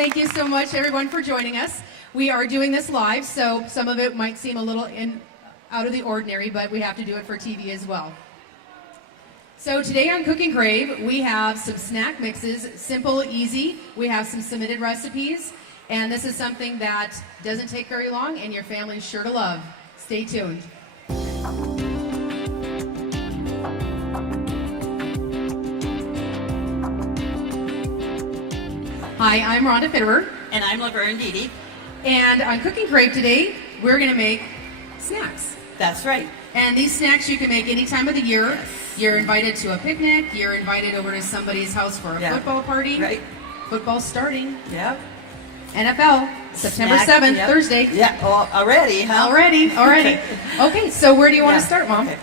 Thank you so much, everyone, for joining us. We are doing this live, so some of it might seem a little out of the ordinary, but we have to do it for TV as well. So today on Cooking Crave, we have some snack mixes, simple, easy. We have some submitted recipes, and this is something that doesn't take very long, and your family is sure to love. Stay tuned. Hi, I'm Rhonda Fitterer. And I'm Laverne Deedy. And on Cooking Crave today, we're going to make snacks. That's right. And these snacks you can make any time of the year. Yes. You're invited to a picnic. You're invited over to somebody's house for a football party. Right. Football's starting. Yep. NFL, September 7th, yep. Thursday. Yeah, already, huh? Already. Okay, so where do you want to start, Mom? Okay.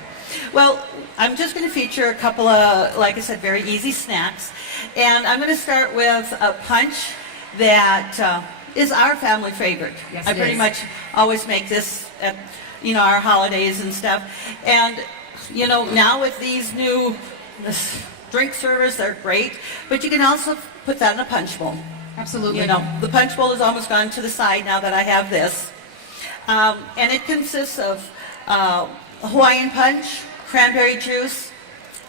Well, I'm just going to feature a couple of, like I said, very easy snacks. And I'm going to start with a punch that is our family favorite. Yes, I pretty much always make this at, our holidays and stuff. And, now with these new drink servers, they're great. But you can also put that in a punch bowl. Absolutely. The punch bowl is almost gone to the side now that I have this. And it consists of Hawaiian punch, cranberry juice,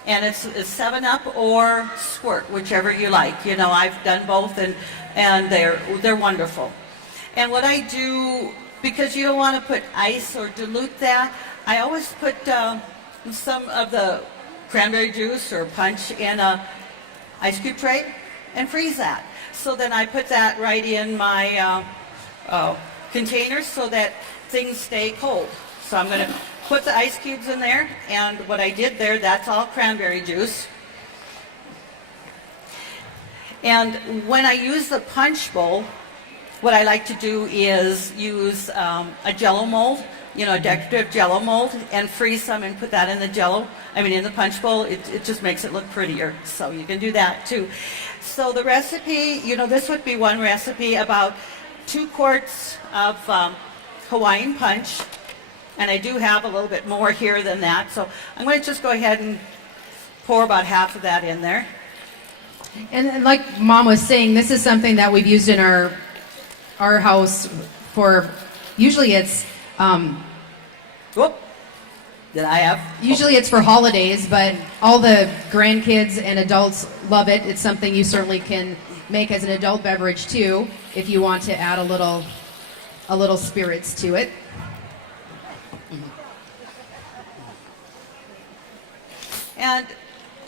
and it's 7-Up or Squirt, whichever you like. I've done both, and they're wonderful. And what I do, because you don't want to put ice or dilute that, I always put some of the cranberry juice or punch in a ice cube tray and freeze that. So then I put that right in my containers so that things stay cold. So I'm going to put the ice cubes in there, and what I did there, that's all cranberry juice. And when I use the punch bowl, what I like to do is use a Jell-O mold, a decorative Jell-O mold, and freeze some and put that in in the punch bowl. It just makes it look prettier. So you can do that too. So the recipe, this would be one recipe, about 2 quarts of Hawaiian punch. And I do have a little bit more here than that. So I'm going to just go ahead and pour about half of that in there. And like Mom was saying, this is something that we've used in our house for, usually it's... Usually it's for holidays, but all the grandkids and adults love it. It's something you certainly can make as an adult beverage too, if you want to add a little spirits to it. And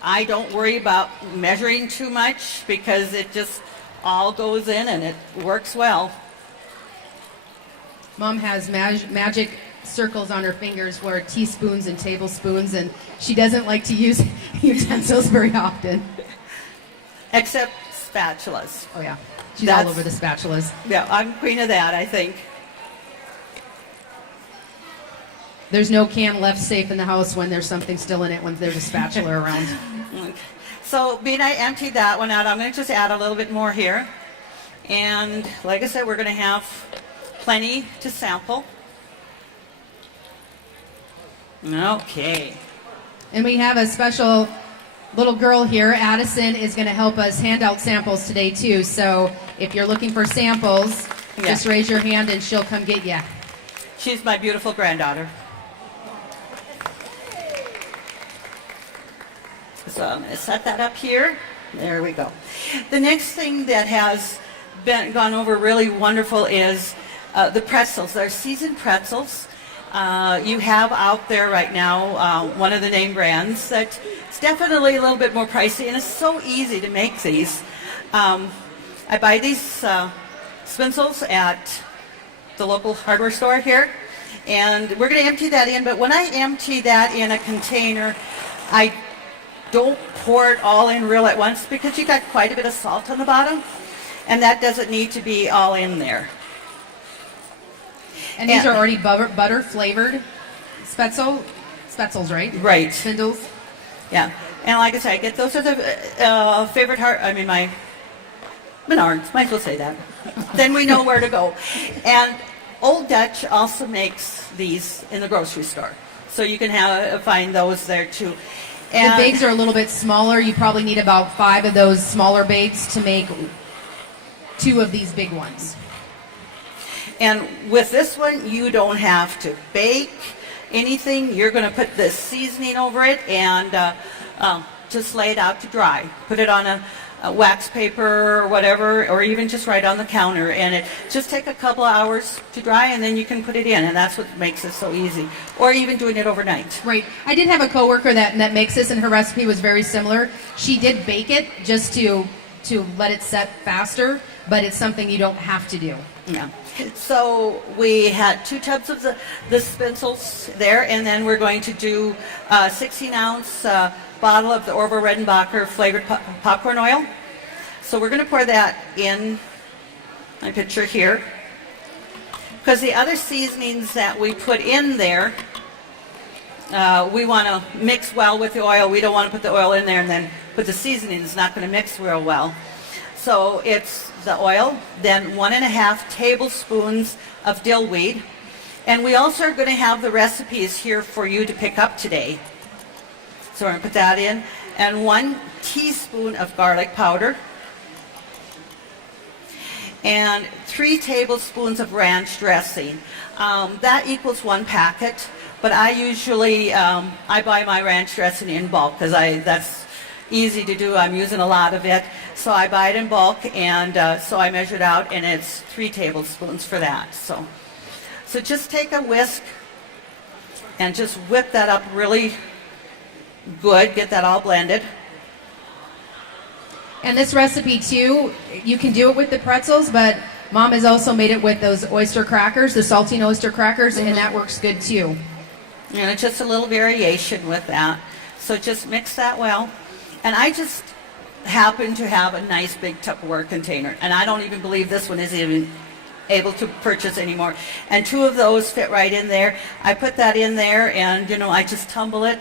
I don't worry about measuring too much because it just all goes in and it works well. Mom has magic circles on her fingers where teaspoons and tablespoons, and she doesn't like to use utensils very often. Except spatulas. Oh yeah, she's all over the spatulas. Yeah, I'm queen of that, I think. There's no can left safe in the house when there's something still in it, when there's a spatula around. Okay. So being I emptied that one out, I'm going to just add a little bit more here. And like I said, we're going to have plenty to sample. Okay. And we have a special little girl here. Addison is going to help us hand out samples today too. So if you're looking for samples, just raise your hand and she'll come get you. She's my beautiful granddaughter. So I'm going to set that up here. There we go. The next thing that has gone over really wonderful is the pretzels. They're seasoned pretzels. You have out there right now one of the name brands that's definitely a little bit more pricey, and it's so easy to make these. I buy these spinsels at the local hardware store here, and we're going to empty that in, but when I empty that in a container, I don't pour it all in real at once because you got quite a bit of salt on the bottom, and that doesn't need to be all in there. And these are already butter flavored spetzels, right? Right. Spindles. Yeah. And like I said, I get those are the favorite my Menards, might as well say that. Then we know where to go. And Old Dutch also makes these in the grocery store. So you can find those there too. And the bags are a little bit smaller. You probably need about 5 of those smaller bags to make 2 of these big ones. And with this one, you don't have to bake anything. You're going to put the seasoning over it and just lay it out to dry. Put it on a wax paper or whatever, or even just right on the counter. And it just take a couple of hours to dry, and then you can put it in. And that's what makes it so easy. Or even doing it overnight. Right. I did have a coworker that makes this, and her recipe was very similar. She did bake it just to let it set faster, but it's something you don't have to do. Yeah. So we had 2 tubs of the spencels there, and then we're going to do a 16-ounce bottle of the Orville Redenbacher flavored popcorn oil. So we're going to pour that in my pitcher here, because the other seasonings that we put in there, we want to mix well with the oil. We don't want to put the oil in there and then put the seasoning. It's not going to mix real well. So it's the oil, then 1.5 tablespoons of dill weed. And we also are going to have the recipes here for you to pick up today. So we're going to put that in. And 1 teaspoon of garlic powder. And 3 tablespoons of ranch dressing. That equals 1 packet. But I usually, I buy my ranch dressing in bulk because that's easy to do. I'm using a lot of it. So I buy it in bulk, and so I measured out, and it's 3 tablespoons for that. So just take a whisk and just whip that up really good. Get that all blended. And this recipe too, you can do it with the pretzels, but Mom has also made it with those oyster crackers, the saltine oyster crackers, and that works good too. And it's just a little variation with that. So just mix that well. And I just happen to have a nice big Tupperware container, and I don't even believe this one is even able to purchase anymore. And 2 of those fit right in there. I put that in there, and I just tumble it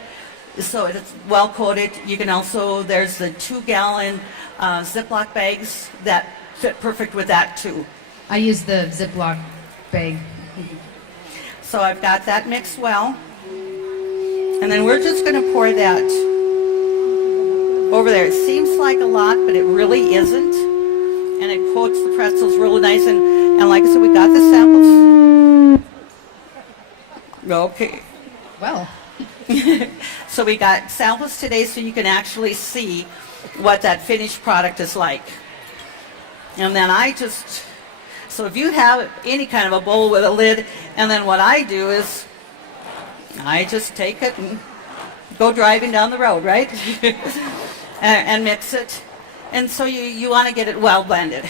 so it's well coated. You can also, there's the 2-gallon Ziploc bags that fit perfect with that too. I use the Ziploc bag. So I've got that mixed well, and then we're just going to pour that over there. It seems like a lot, but it really isn't. And it coats the pretzels really nice. And like I said, we got the samples. Okay. Well. So we got samples today so you can actually see what that finished product is like. And then so if you have any kind of a bowl with a lid, and then what I do is I just take it and go driving down the road, right? and mix it. And so you want to get it well blended.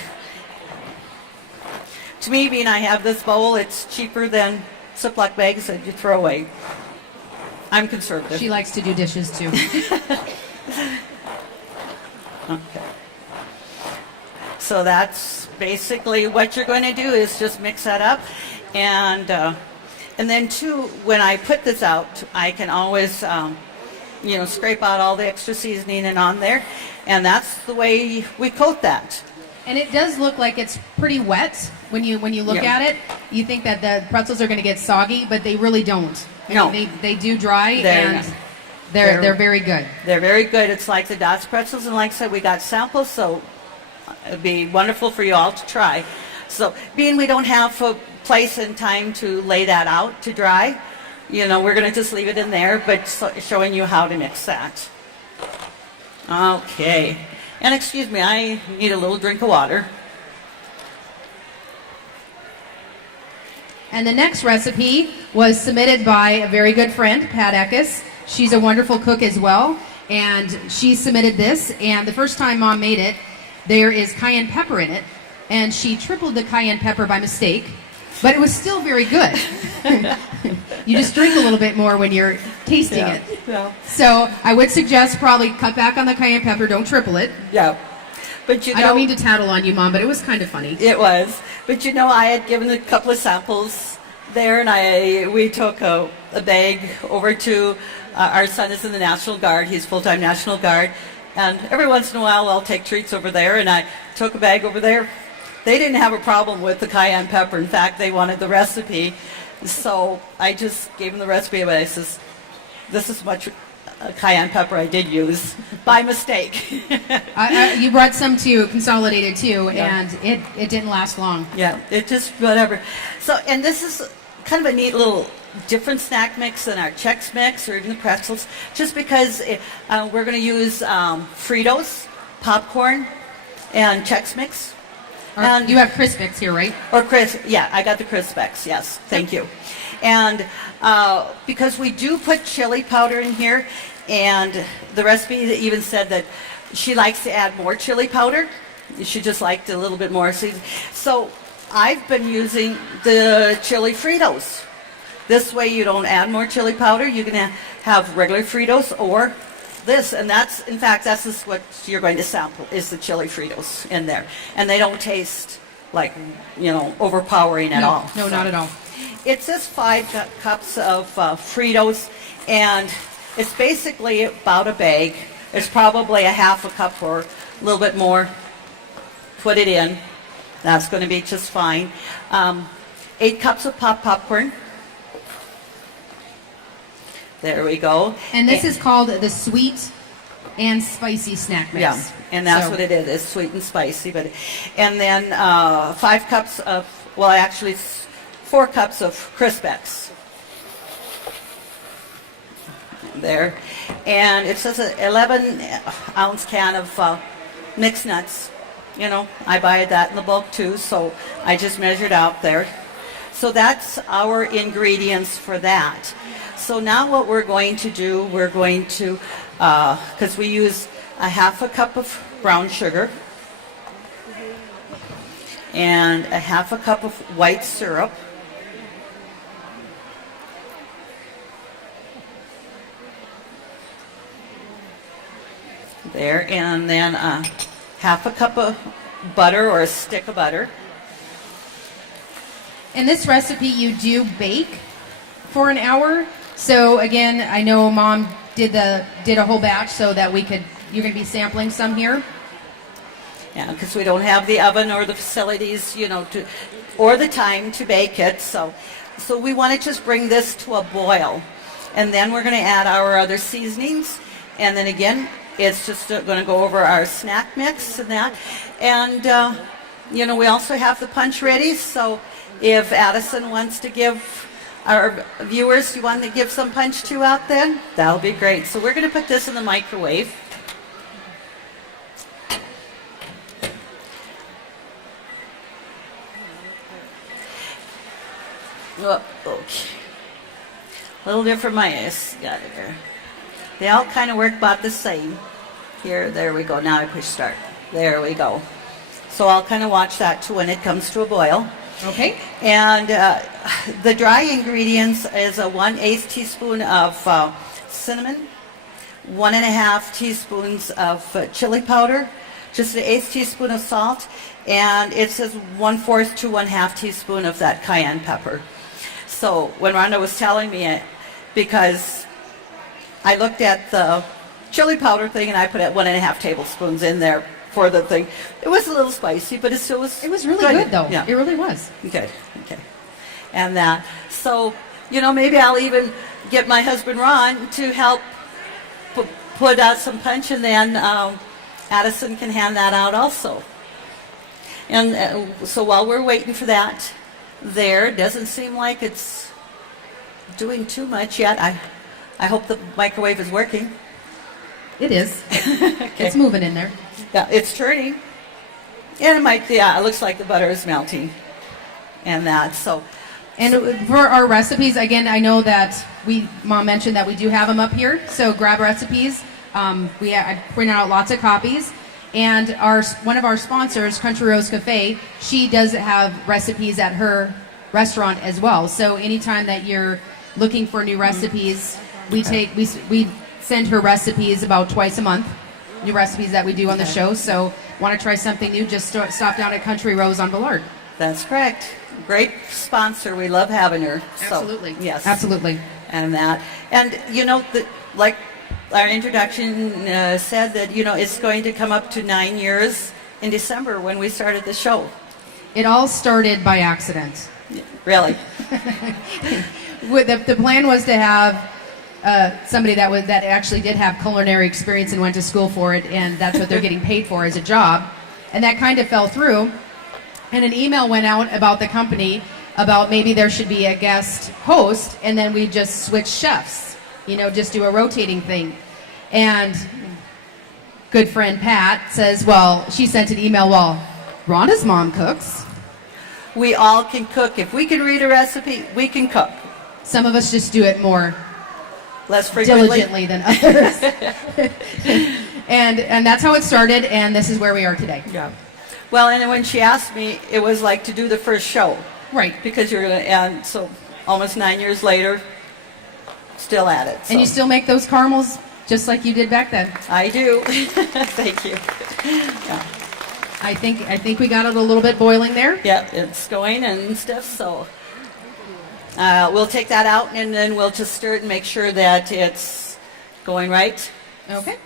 To me, being I have this bowl, it's cheaper than Ziploc bags that you throw away. I'm conservative. She likes to do dishes too. Okay. So that's basically what you're going to do, is just mix that up. And then too, when I put this out, I can always scrape out all the extra seasoning and on there, and that's the way we coat that. And it does look like it's pretty wet when you look at it. You think that the pretzels are going to get soggy, but they really don't. No, they do dry, and they're very good. They're very good. It's like the Dots pretzels, and like I said, we got samples, so it'd be wonderful for you all to try. So being we don't have a place and time to lay that out to dry, we're going to just leave it in there, but showing you how to mix that. Okay. And excuse me, I need a little drink of water. And the next recipe was submitted by a very good friend, Pat Eckes. She's a wonderful cook as well, and she submitted this. And the first time Mom made it, there is cayenne pepper in it, and she tripled the cayenne pepper by mistake, but it was still very good. You just drink a little bit more when you're tasting it. Yeah. So I would suggest probably cut back on the cayenne pepper, don't triple it. Yeah. But I don't mean to tattle on you, Mom, but it was kind of funny. It was. But I had given a couple of samples there, and we took a bag over to, our son is in the National Guard, he's full-time National Guard, and every once in a while I'll take treats over there, and I took a bag over there. They didn't have a problem with the cayenne pepper. In fact, they wanted the recipe. So I just gave them the recipe, but I says, this is much cayenne pepper I did use by mistake. You brought some too, consolidated too, Yeah. and it didn't last long. Yeah, it just, whatever. So, and this is kind of a neat little different snack mix than our Chex Mix or even the pretzels, just because we're going to use Fritos, popcorn, and Chex Mix. You have Crispix here, right? Or yeah, I got the Crispix, yes, thank you. And because we do put chili powder in here, and the recipe even said that she likes to add more chili powder. She just liked a little bit more season. So I've been using the chili Fritos. This way you don't add more chili powder. You can have regular Fritos or this, and that's, in fact, that's just what you're going to sample, is the chili Fritos in there. And they don't taste like, overpowering at all. No, not at all. It says 5 cups of Fritos, and it's basically about a bag. It's probably a half a cup or a little bit more. Put it in. That's going to be just fine. 8 cups of popcorn. There we go. And this is called the sweet and spicy snack mix. Yeah, and that's what it is. It's sweet and spicy. And then 5 cups of, well, actually 4 cups of Crispix. There. And it says an 11-ounce can of mixed nuts. I buy that in the bulk too, so I just measured out there. So that's our ingredients for that. So now what we're going to do, we're going to, because we use a half a cup of brown sugar and a half a cup of white syrup. There, and then half a cup of butter or a stick of butter. In this recipe, you do bake for an hour. So again, I know Mom did a whole batch so that you're going to be sampling some here. Yeah, because we don't have the oven or the facilities, or the time to bake it. So we want to just bring this to a boil, and then we're going to add our other seasonings, and then again, it's just going to go over our snack mix and that. And we also have the punch ready. So if Addison wants to give our viewers, you want to give some punch to out there, that'll be great. So we're going to put this in the microwave. Oh, okay. A little different got it there. They all kind of work about the same. Here, there we go. Now I push start. There we go. So I'll kind of watch that too when it comes to a boil. Okay. And the dry ingredients is a 1/8 teaspoon of cinnamon, 1.5 teaspoons of chili powder, just an 1/8 teaspoon of salt, and it says 1/4 to 1/2 teaspoon of that cayenne pepper. So when Rhonda was telling me it, because I looked at the chili powder thing and I put 1.5 tablespoons in there for the thing. It was a little spicy, but it still was. It was really good though. Yeah. It really was. Okay. And that. So, maybe I'll even get my husband Ron to help put out some punch, and then Addison can hand that out also. And so while we're waiting for that, there doesn't seem like it's doing too much yet. I hope the microwave is working. It is. Okay. It's moving in there. Yeah, it's turning. And it looks like the butter is melting. And that, so. And for our recipes, again, I know that Mom mentioned that we do have them up here. So grab recipes. I print out lots of copies. And one of our sponsors, Country Rose Cafe, she does have recipes at her restaurant as well. So anytime that you're looking for new recipes, we send her recipes about twice a month, new recipes that we do on the show. So want to try something new, just stop down at Country Rose on Villard. That's correct. Great sponsor. We love having her. Absolutely. So, yes. Absolutely. And that. And, like our introduction said, that, it's going to come up to 9 years in December when we started the show. It all started by accident. Really? The plan was to have somebody that actually did have culinary experience and went to school for it, and that's what they're getting paid for as a job. And that kind of fell through. And an email went out about the company about maybe there should be a guest host, and then we just switch chefs, just do a rotating thing. And good friend Pat says, well, she sent an email, well, Rhonda's mom cooks. We all can cook. If we can read a recipe, we can cook. Some of us just do it more less frequently, diligently than others. and that's how it started, and this is where we are today. Yeah. Well, and when she asked me, it was like to do the first show. Right. Because you're going to, and so almost 9 years later, still at it. So. And you still make those caramels just like you did back then. I do. Thank you. Yeah. I think we got it a little bit boiling there. Yeah, it's going and stuff, so we'll take that out and then we'll just stir it and make sure that it's going right. Okay.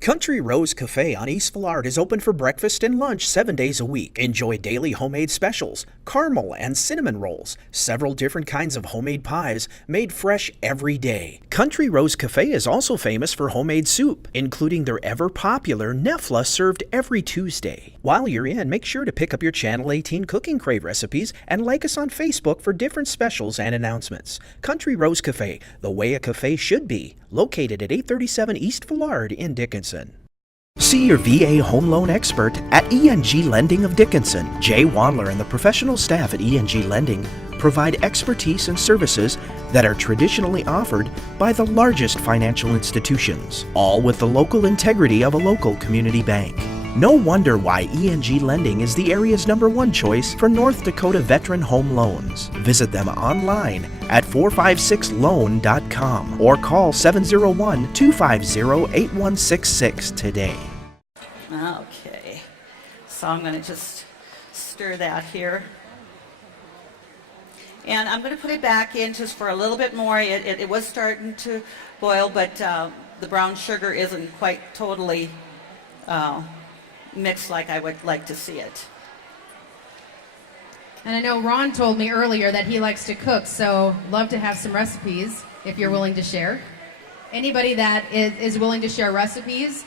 Country Rose Cafe on East Villard is open for breakfast and lunch 7 days a week. Enjoy daily homemade specials, caramel and cinnamon rolls, several different kinds of homemade pies made fresh every day. Country Rose Cafe is also famous for homemade soup, including their ever-popular Nefla served every Tuesday. While you're in, make sure to pick up your Channel 18 Cooking Crave recipes and like us on Facebook for different specials and announcements. Country Rose Cafe, the way a cafe should be, located at 837 East Villard in Dickinson. See your VA home loan expert at ENG Lending of Dickinson. Jay Wandler and the professional staff at ENG Lending provide expertise and services that are traditionally offered by the largest financial institutions, all with the local integrity of a local community bank. No wonder why ENG Lending is the area's #1 choice for North Dakota veteran home loans. Visit them online at 456loan.com or call 701-250-8166 today. Okay, so I'm going to just stir that here. And I'm going to put it back in just for a little bit more. It was starting to boil, but the brown sugar isn't quite totally mixed like I would like to see it. And I know Ron told me earlier that he likes to cook, so love to have some recipes if you're willing to share. Anybody that is willing to share recipes,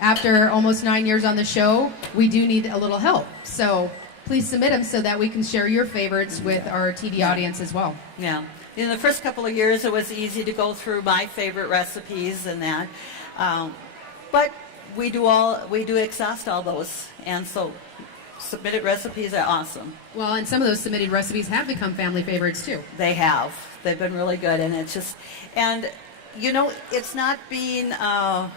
after almost 9 years on the show, we do need a little help. So please submit them so that we can share your favorites with our TV audience as well. Yeah. In the first couple of years, it was easy to go through my favorite recipes and that. But we do exhaust all those, and so submitted recipes are awesome. Well, and some of those submitted recipes have become family favorites too. They have. They've been really good, and it's just, and it's not being a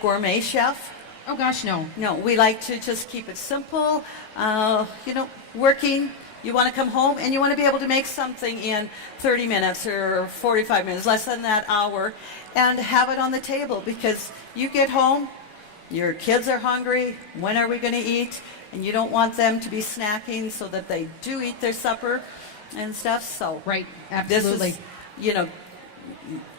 gourmet chef. Oh gosh, no. No, we like to just keep it simple. Working, you want to come home and you want to be able to make something in 30 minutes or 45 minutes, less than that hour, and have it on the table, because you get home, your kids are hungry, when are we going to eat? And you don't want them to be snacking so that they do eat their supper and stuff. So right, absolutely. This is,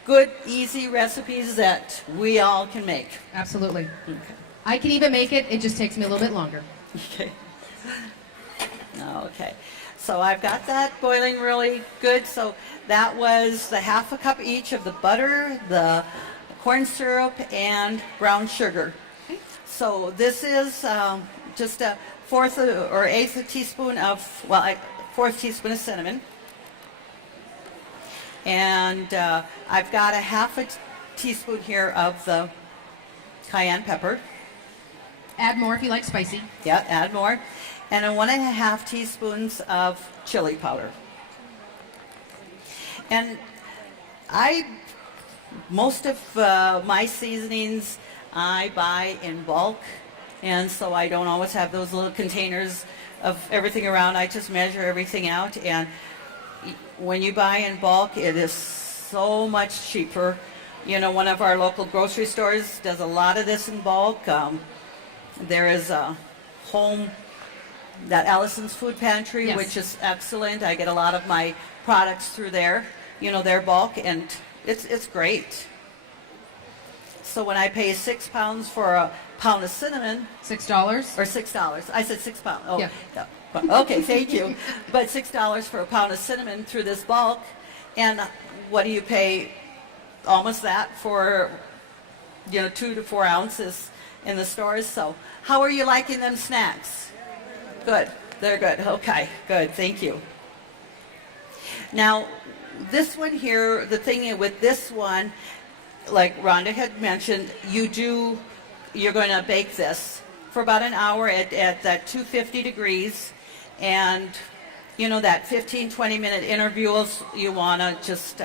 good, easy recipes that we all can make. Absolutely. Okay. I can even make it. It just takes me a little bit longer. Okay. Okay. So I've got that boiling really good. So that was the 1/2 cup each of the butter, the corn syrup, and brown sugar. Okay. So this is just a 1/4 or 1/8 teaspoon of, 1/4 teaspoon of cinnamon. And I've got a 1/2 teaspoon here of the cayenne pepper. Add more if you like spicy. Yeah, add more. And then 1.5 teaspoons of chili powder. And most of my seasonings I buy in bulk, and so I don't always have those little containers of everything around. I just measure everything out, and when you buy in bulk, it is so much cheaper. One of our local grocery stores does a lot of this in bulk. There is a home, that Allison's Food Pantry, yes, which is excellent. I get a lot of my products through there, their bulk, and it's great. So when I pay 6 pounds for a pound of cinnamon, $6 or $6, I said 6 pounds. Oh, yeah. yeah. Okay, thank you. But $6 for a pound of cinnamon through this bulk, And what do you pay? Almost that for, 2 to 4 ounces in the stores. So how are you liking them snacks? Good. They're good. Okay, good. Thank you. Now, this one here, the thing with this one, like Rhonda had mentioned, you're going to bake this for about an hour at that 250 degrees. And, that 15, 20-minute intervals, you want to just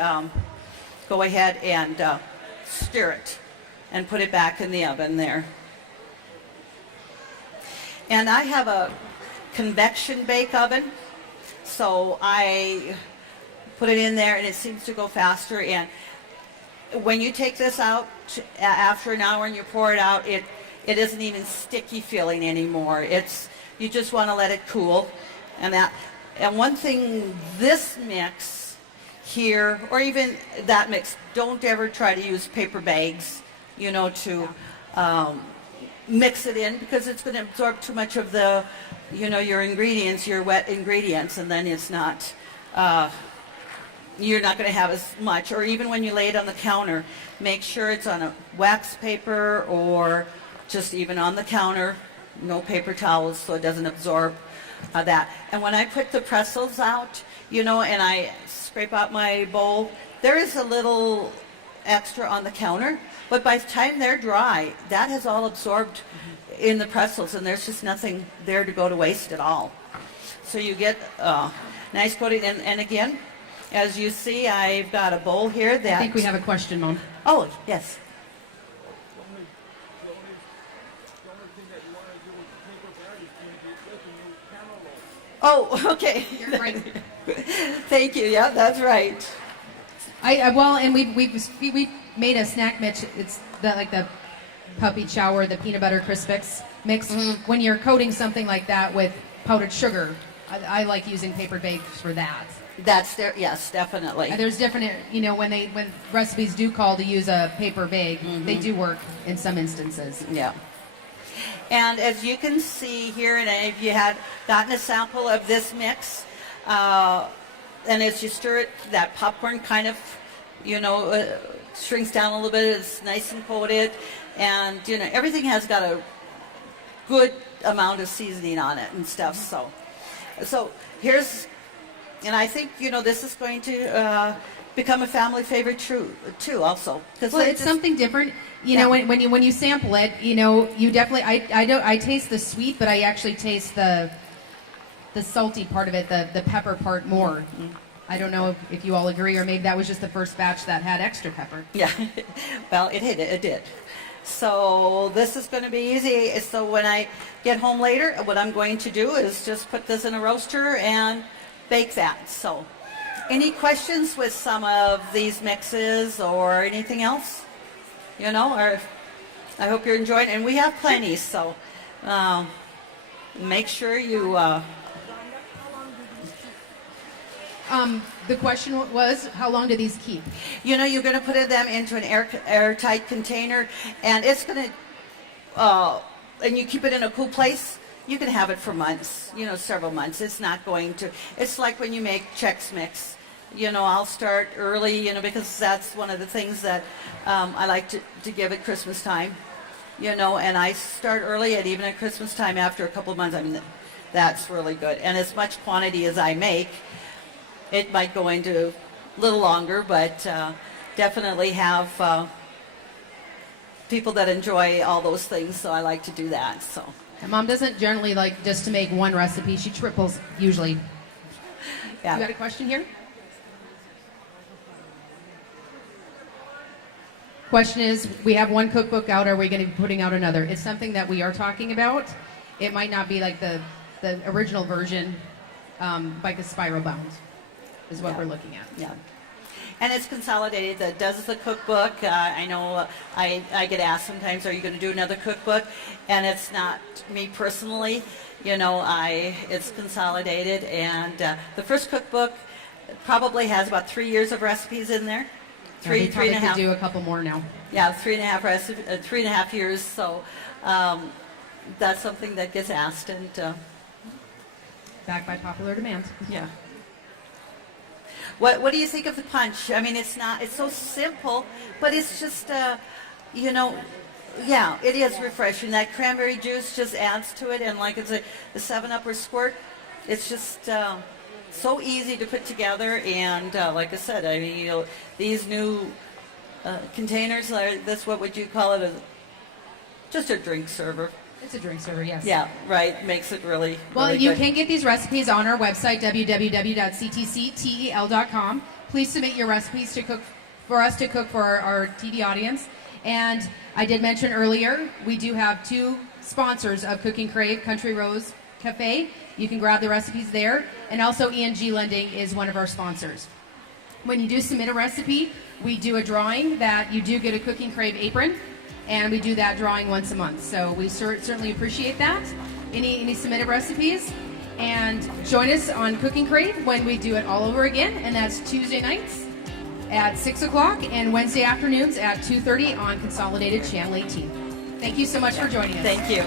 go ahead and stir it and put it back in the oven there. And I have a convection bake oven, so I put it in there and it seems to go faster. And when you take this out after an hour and you pour it out, it isn't even sticky feeling anymore. You just want to let it cool. And one thing, this mix here, or even that mix, don't ever try to use paper bags, to mix it in, because it's going to absorb too much of the, your ingredients, your wet ingredients, and then it's not, you're not going to have as much. Or even when you lay it on the counter, make sure it's on a wax paper or just even on the counter, no paper towels, so it doesn't absorb that. And when I put the pretzels out, and I scrape out my bowl, there is a little extra on the counter, but by the time they're dry, that has all absorbed in the pretzels, and there's just nothing there to go to waste at all. So you get a nice coating. And again, as you see, I've got a bowl here that... I think we have a question, Mom. Oh, yes. Oh, okay. You're right. Thank you. Yeah, that's right. And we made a snack mix. It's like the puppy chow, the peanut butter Crispix mix. Mm-hmm. When you're coating something like that with powdered sugar, I like using paper bakes for that. That's there. Yes, definitely. And there's different, when recipes do call to use a paper bake, they do work in some instances. Yeah. And as you can see here, and if you had gotten a sample of this mix, and as you stir it, that popcorn kind of, shrinks down a little bit. It's nice and coated, and everything has got a good amount of seasoning on it and stuff. So here's, and I think this is going to become a family favorite too. Also, well, it's something different. When you sample it, you definitely. I taste the sweet, but I actually taste the salty part of it, the pepper part more. Mm-hmm. I don't know if you all agree, or maybe that was just the first batch that had extra pepper. Yeah, well, it did. So this is going to be easy. So when I get home later, what I'm going to do is just put this in a roaster and bake that. So any questions with some of these mixes or anything else? Or I hope you're enjoying it. And we have plenty, so make sure you... The question was, how long do these keep? You're going to put them into an airtight container, and it's going to, and you keep it in a cool place. You can have it for months, several months. It's not going to, it's like when you make Chex Mix. I'll start early, because that's one of the things that I like to give at Christmas time, and I start early, and even at Christmas time after a couple of months, that's really good. And as much quantity as I make, it might go into a little longer, but definitely have people that enjoy all those things, so I like to do that. So. And Mom doesn't generally like just to make one recipe. She triples usually. Yeah. You got a question here? Question is, we have one cookbook out. Are we going to be putting out another? It's something that we are talking about. It might not be like the original version, like a spiral bound. Is what we're looking at. Yeah. And it's consolidated. That does the cookbook. I know I get asked sometimes, are you going to do another cookbook? And it's not me personally. It's consolidated. And the first cookbook probably has about 3 years of recipes in there. Three and a half. Could do a couple more now. Yeah, 3.5 years. So that's something that gets asked. And back by popular demand. Yeah. What do you think of the punch? I mean, it's so simple, but it's just, you know, yeah, it is refreshing. That cranberry juice just adds to it, and like it's the 7-Up or Squirt, it's just so easy to put together. And like I said, I mean, you know, these new containers, that's what would you call it? Just a drink server. It's a drink server, yes. Yeah, right. Makes it really, Well, really you good. can get these recipes on our website, www.ctctel.com. Please submit your recipes to cook for us to cook for our TV audience. And I did mention earlier, we do have 2 sponsors of Cooking Crave, Country Rose Cafe. You can grab the recipes there. And also ENG Lending is one of our sponsors. When you do submit a recipe, we do a drawing that you do get a Cooking Crave apron. And we do that drawing once a month. So we certainly appreciate that. Any submitted recipes. And join us on Cooking Crave when we do it all over again. And that's Tuesday nights at 6 o'clock and Wednesday afternoons at 2:30 on Consolidated Channel 18. Thank you so much for joining us. Thank you.